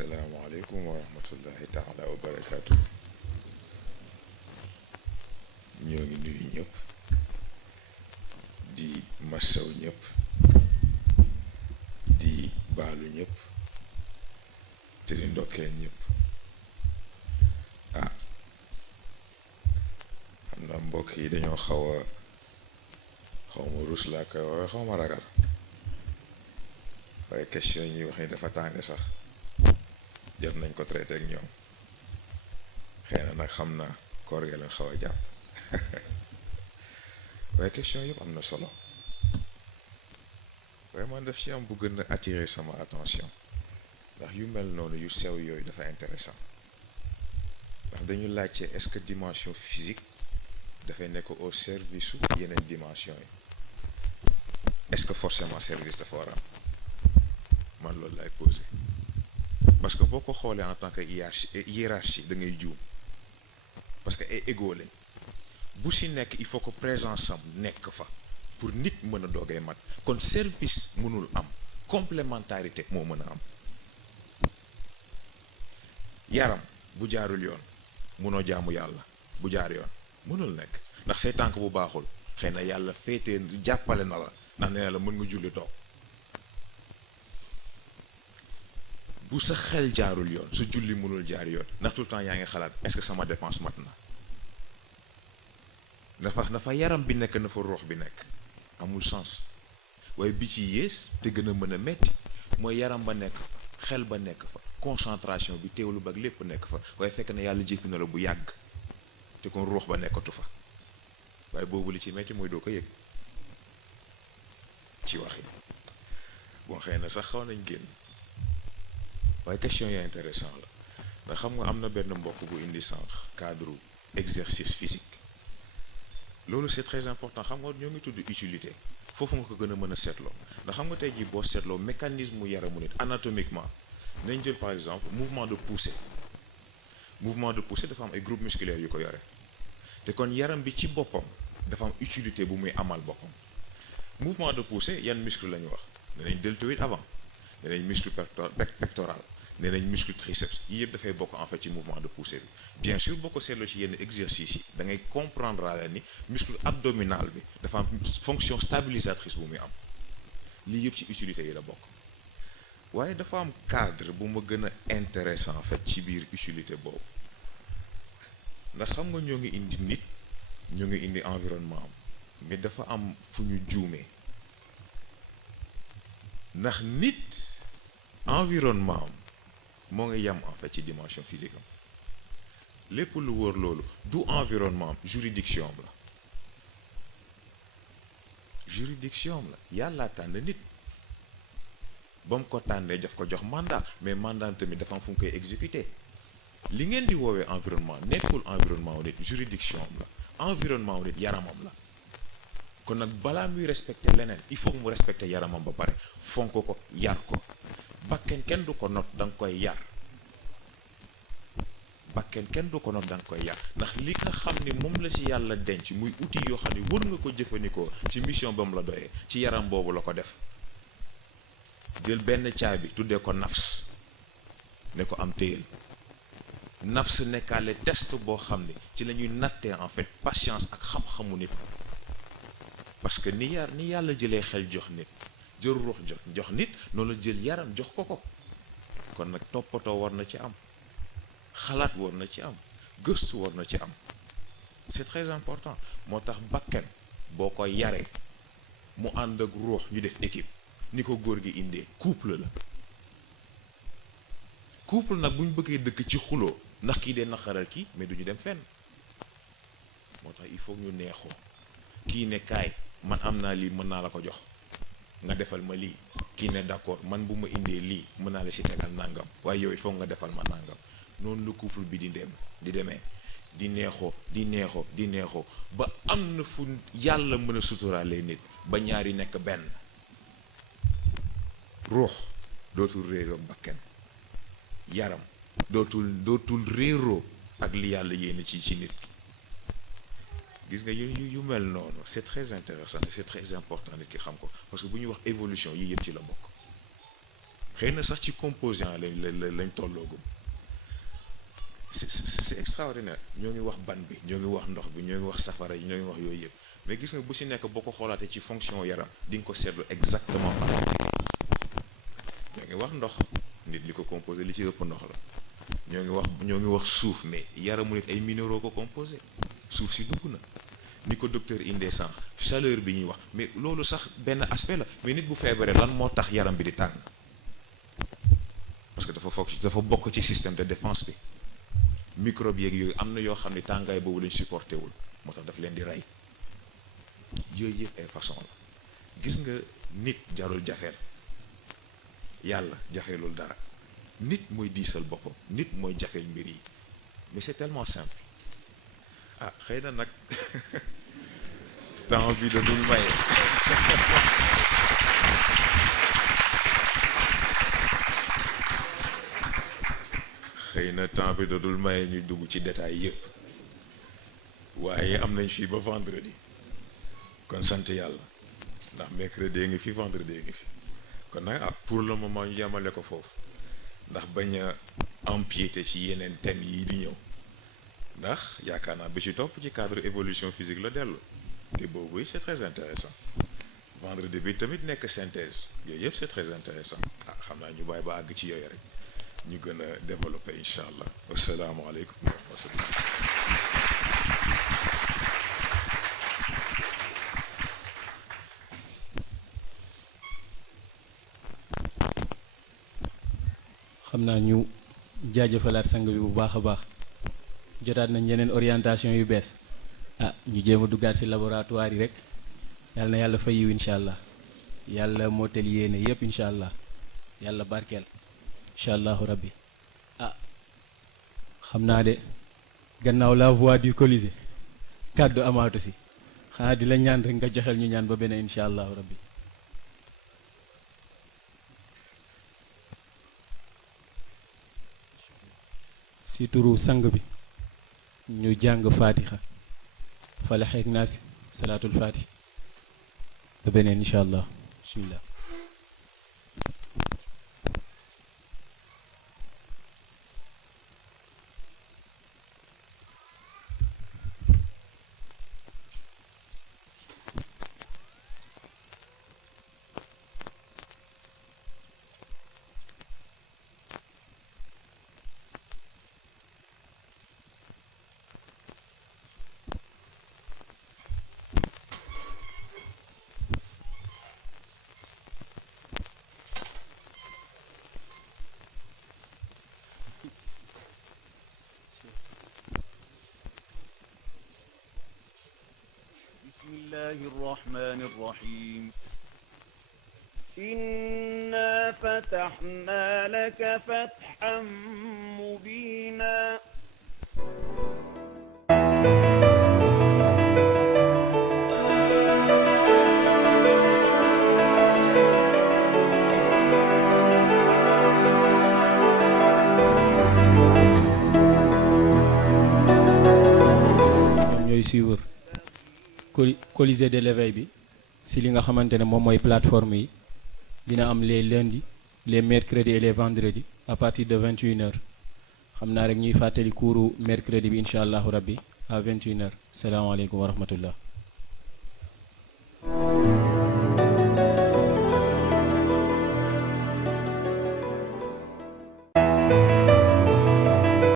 asalaamaaleykum wa rahmatullahi taala wa barakaatu. ñoo ngi nuyu ñëpp di massaw ñëpp di baalu ñëpp te di ndokkeel ñëpp. ah xam naa mbokk yi dañoo xaw ma rus laa koy waaye xaw ma ragal waaye question yi ñuy wax ni dafa tàng sax jot nañ ko traité ak ñoom xëy na nag xam naa koor ga leen xaw a jàpp waaye question yëpp am na solo waaye man def ci am bu gën a attirer sama attention ndax yu mel noonu yu sew yooyu dafa intéressant ndax dañu laajte est-ce que dimension physique dafay nekk au service su yeneen dimension yi est-ce que forcément service dafa war a am man loolu laay posé parce que boo ko xoolee en tant que hiérarchie da ngay juum parce que ay égaux lañ bu si nekk il faut que présence am nekk fa pour nit mën a doogay mat kon service mënul am complémentarité moo mën a am. yaram bu jaarul yoon mënoo jaamu yàlla bu jaar yoon mënul nekk ndax say tànk bu baaxul xëy na yàlla féetee jàppale na la ndax nee na la mën nga julli toog bu sa xel jaarul yoon su julli mënul jaar yoon ndax tout le temps yaa ngi xalaat est-ce que sama dépense mat na dafa yaram bi nekk na fa ruux bi nekk amul sens waaye bi ci yées te gën a mën a metti mooy yaram ba nekk fa xel ba nekk fa concentration bi teewlu ba ak lépp nekk fa waaye fekk na yàlla jéppi na la bu yàgg te kon ruux ba nekkatu fa waaye boobu li ci metti mooy doo ko yëg ci wax yi bon xëy na sax xaw nañ génn waaye question yi intéressant la ndax xam nga am na benn mbokk bu indi sànq cadre exercice physique loolu c'est très important xam nga ñoo ngi tudd utilité foofu nga ko gën a mën a seetloo ndax xam nga tey jii boo seetloo mécanisme mu yaramu nit anatomiquement nañ jël par exemple mouvement de poussée dafa am ay groupes musculaires yu ko yore te kon yaram bi ci boppam dafa am utilité bu muy amal boppam mouvement de poussée yan muscle la ñu wax ne nañ deltoïde avant ne nañ muscle pectoral ne nañ muscle triceps yii yëpp dafay bokk en fait ci mouvement de poussée bi bien sûr boo ko seetloo ci yenn exercices yi da ngay comprendre la ni muscle abdominal bi dafa am fonction stabilisatrice bu muy am lii yëpp ci utilité yi la bokk waaye dafa am cadre bu ma gën a intéressant en fait ci biir utilité boobu ndax xam nga ñoo ngi indi nit ñoo ngi indi environnement am mais dafa am fu ñu juumee ndax nit environnement am moo ngi yem en fait ci dimension physique am lépp lu wër loolu du environnement am juridiction am la yàlla tànn nit ba mu ko tànnee daf ko jox mandat mais mandat tamit dafa am fu mu koy exécuter li ngeen di woowee environnement nekkul environnement wu nit juridiction am la environnement wu nit yaramam la kon nag balaa muy respecter leneen il faut mu respecter yaramam ba pare fonk ko yar ko bakken kenn du ko not da nga koy yar ndax li nga xam ni moom la ci yàlla denc muy outil yoo xam ne wër nga ko jëfandikoo ci mission ba mu la doyee ci yaram boobu la ko def jël benn caabi tuddee ko nafs ne ko am téyel nafs nekkaale test boo xam ne ci la ñuy nattee en fait patience ak xam-xamu nit parce que ni yàlla jëlee xel jox nit jël ruux jox nit noonu la jël yaram jox ko kon nag toppatoo war na ci am xalaat war na ci am gëstu war na ci am c'est très important moo tax bakken boo ko yaree mu ànd ak ruux ñu def équipe ni ko góor gi indee couple nag bu ñu bëggee dëkk ci xuloo ndax kii dee naqaral kii mais duñu dem fenn moo tax il faut ñu neexoo kii ne kaay man am naa lii mën naa la ko jox nga defal ma lii kii ne d'accord man bu ma indee lii mën naa la si tegal nangam waaye yow it foog nga defal ma nangam noonu la couple bi di demee di neexoo ba am na fu yàlla mën a suturaalee nit ba ñaari nekk benn ruux dootul réeroo bakken yaram dootul réeroo ak li yàlla yéene ci nit gis nga yu mel noonu c'est très intéressant et c'est très important nit ki xam ko parce que bu ñuy wax évolution yii yëpp ci la bokk xëy na sax ci composant lañ tolloogum. C'est extraordinaire. ñoo ngi wax ban bi, ñoo ngi wax ndox bi, ñoo ngi wax safara yi, ñoo ngi wax yooyu yëpp, mais gis nga bu si nekk boo ko xoolaatee ci fonction yaram di nga ko seetlu exactement. ñoo ngi wax ndox, nit li ko composé li ci ëpp ndox la. ñoo ngi wax suuf, mais yaramu nit ay minéraux ko composé. suuf si dugg na ni ko docteur indee sànq chaleur bi ñuy wax, mais loolu sax benn aspect la. mais nit bu feebaree lan moo tax yaram bi di tàng? parce que dafa bokk ci système de défense bi. microbe yeeg yooyu am na yoo xam ne tàngaay boobu lañ supporté wul, moo tax daf leen di rey. yooyu yëpp ay façon la. gis nga nit jarul jafeel, yàlla jafeelul dara. nit mooy diisal boppam, nit mooy jafeel mbir yi, mais c'est tellement simple. ah xëy na nag temps bi da dul maye. xëy na temps bi da dul maye ñuy dugg ci détail yëpp, waaye am nañ fii ba vendredi, kon sant yàlla ndax mercredi ngi fi, vendredi ngi fi. kon nag pour le moment ñu yemale ko foofu, ndax bañ a empiéter ci yeneen thèmes yi di ñëw, ndax yaakaar naa bi ci topp ci cadre évolution physique la dellu, te boobu c'est très intéressant. vendredi bi tamit nekk synthèse, yooyu yëpp c'est très intéressant. xam naa ñu bàyyi ba àgg ci yooyu rek ñu gën a développé incha allah. wasalaamualeykum wa rahmatullah. xam naa ñu jaajëfalaat sang bi bu baax a baax. jotaat nañ yeneen orientation yu bees. ñu jéem a duggaat ci laboratoire yi rek. yàlla na yàlla fay yiw incha allah. yàlla mootal yéene yépp incha allah. yàlla barkeel. incha allahu rabbi. xam naa de gannaaw la voix du Colisée kàddu amaatu si. xanaa di la ñaan rek nga joxel ñu ñaan ba beneen incha allahu rabbi. si turu sang bi ñu jàng fatiha falaxeek naasi salaatul fatih ba beneen incha allah bismillah. الله الرحمن الرحيم إنا فتحنا لك فتحا مبينا ñoom ñooy suivre Colisée de l'éveil bi si li nga xamante ne moom mooy plateforme yi dina am les lundis les mercredis et les vendredis à partir de 21h xam naa rek ñuy fàttali kuuru mercredi bi incha allahu rabbi à 21h salaamaaleykum wa rahmatullah.